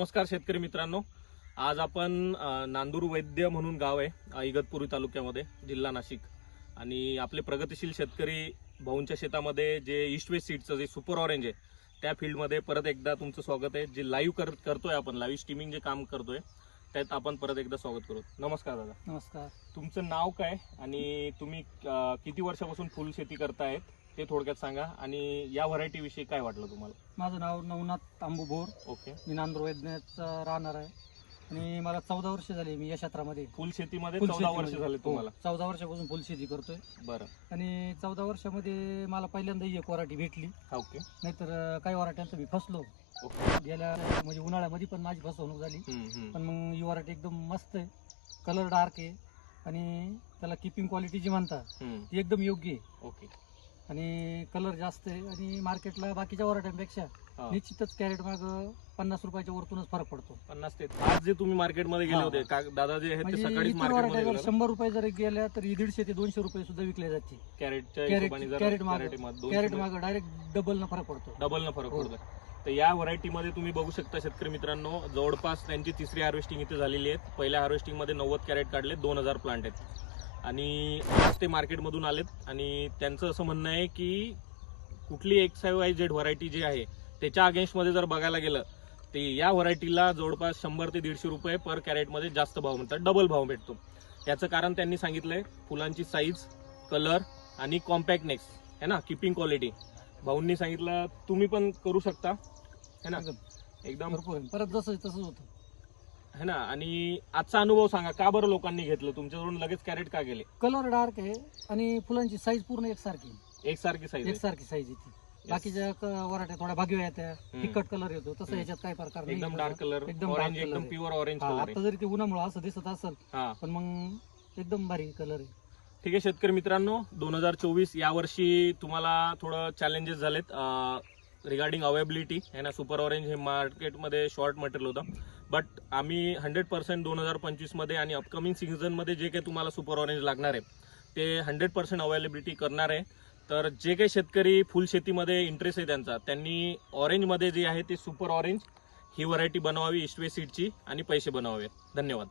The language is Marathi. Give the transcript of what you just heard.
नमस्कार शेतकरी मित्रांनो, आज आपण नांदूर वैद्य म्हणून गाव आहे इगतपुरी तालुक्यामध्ये, जिल्हा नाशिक. आणि आपले प्रगतिशील शेतकरी भाऊंच्या शेतामध्ये जे ईस्ट वेस्ट सीडचं जे सुपर ऑरेंज आहे त्या फील्डमध्ये परत एकदा तुमचं स्वागत आहे. जे लाईव्ह करतोय आपण, लाईव्ह स्ट्रीमिंग जे काम करतोय त्यात आपण परत एकदा स्वागत करू. नमस्कार दादा. नमस्कार. तुमचं नाव काय आणि तुम्ही किती वर्षापासून फुल शेती करतायत ते थोडक्यात सांगा, आणि या व्हरायटी विषयी काय वाटलं तुम्हाला? माझं नाव नवनाथ तांबू भोर. ओके. मी नांदूर वैद्यनाथचा राहणार आहे आणि मला 14 वर्ष झाली. मी या क्षेत्रामध्ये फुल शेतीमध्ये 14 वर्ष झाले तुम्हाला? 14 वर्षापासून फुल शेती करतोय. बरं. आणि 14 वर्षामध्ये मला पहिल्यांदा एक वराठी भेटली. ओके. नाहीतर काही वराठ्यांचं मी फसलो. गेल्या म्हणजे उन्हाळ्यामध्ये पण माझी फसवणूक झाली. पण मग ही वराठी एकदम मस्त आहे, कलर डार्क आहे आणि त्याला किपिंग क्वालिटी जी म्हणतात ती एकदम योग्य आहे. ओके. आणि कलर जास्त आहे आणि मार्केटला बाकीच्या वराठ्यांपेक्षा निश्चितच कॅरेट माग 50 रुपयाच्या वरतूनच फरक पडतो. 50 ते आज जे तुम्ही मार्केटमध्ये गेले होते दादा जे आहेत ते सकाळीच मार्केटमध्ये गेले. 100 रुपये जर गेल्या तर 150 ते 200 रुपये सुद्धा विकले जाते कॅरेट माग डायरेक्ट डबल न फरक पडतो. तर या व्हरायटीमध्ये तुम्ही बघू शकता शेतकरी मित्रांनो, जवळपास त्यांची तिसरी हार्वेस्टिंग इथे झालेली आहे. पहिल्या हार्वेस्टिंग मध्ये 90 कॅरेट काढले, 2000 प्लांट आहेत आणि आज ते मार्केटमधून आलेत. आणि त्यांचं असं म्हणणं आहे की कुठली XYZ व्हरायटी जी आहे त्याच्या अगेन्स्टमध्ये जर बघायला गेलं तर या व्हरायटीला जवळपास 100 ते 150 रुपये पर कॅरेटमध्ये जास्त भाव मिळतात, डबल भाव भेटतो. याचं कारण त्यांनी सांगितलंय फुलांची साईज, कलर आणि कॉम्पॅक्टनेस है ना, किपिंग क्वालिटी. भाऊंनी सांगितलं तुम्ही पण करू शकता है ना, एकदम परत जसं तसंच होतं है ना. आणि आजचा अनुभव सांगा, का बरं लोकांनी घेतलं तुमच्याकडून, लगेच कॅरेट का गेले? कलर डार्क आहे आणि फुलांची साईज पूर्ण एकसारखी साईज येते. बाकीच्या वराठ्या थोड्या भागव्या येत्या, फिकट कलर येतो, तसं याच्यात काही प्रकार नाही. एकदम डार्क कलर, एकदम प्युअर ऑरेंज कलर. आता जरी ते उन्हामुळे असं दिसत असेल पण मग एकदम भारी कलर आहे. ठीक आहे शेतकरी मित्रांनो, 2024 या वर्षी तुम्हाला थोडं चॅलेंजेस झालेत रिगार्डिंग अवेबिलिटी है ना. सुपर ऑरेंज हे मार्केटमध्ये शॉर्ट मटेरियल होतं, बट आम्ही 100% 2025 मध्ये आणि अपकमिंग सीझन मध्ये जे काही तुम्हाला सुपर ऑरेंज लागणार आहे ते 100% अवेलेबिलिटी करणार आहे. तर जे काही शेतकरी फुल शेतीमध्ये इंटरेस्ट आहे त्यांनी ऑरेंजमध्ये जे आहे ते सुपर ऑरेंज ही व्हरायटी बनवावी ईस्ट वेस्ट सीडची आणि पैसे बनवावे. धन्यवाद.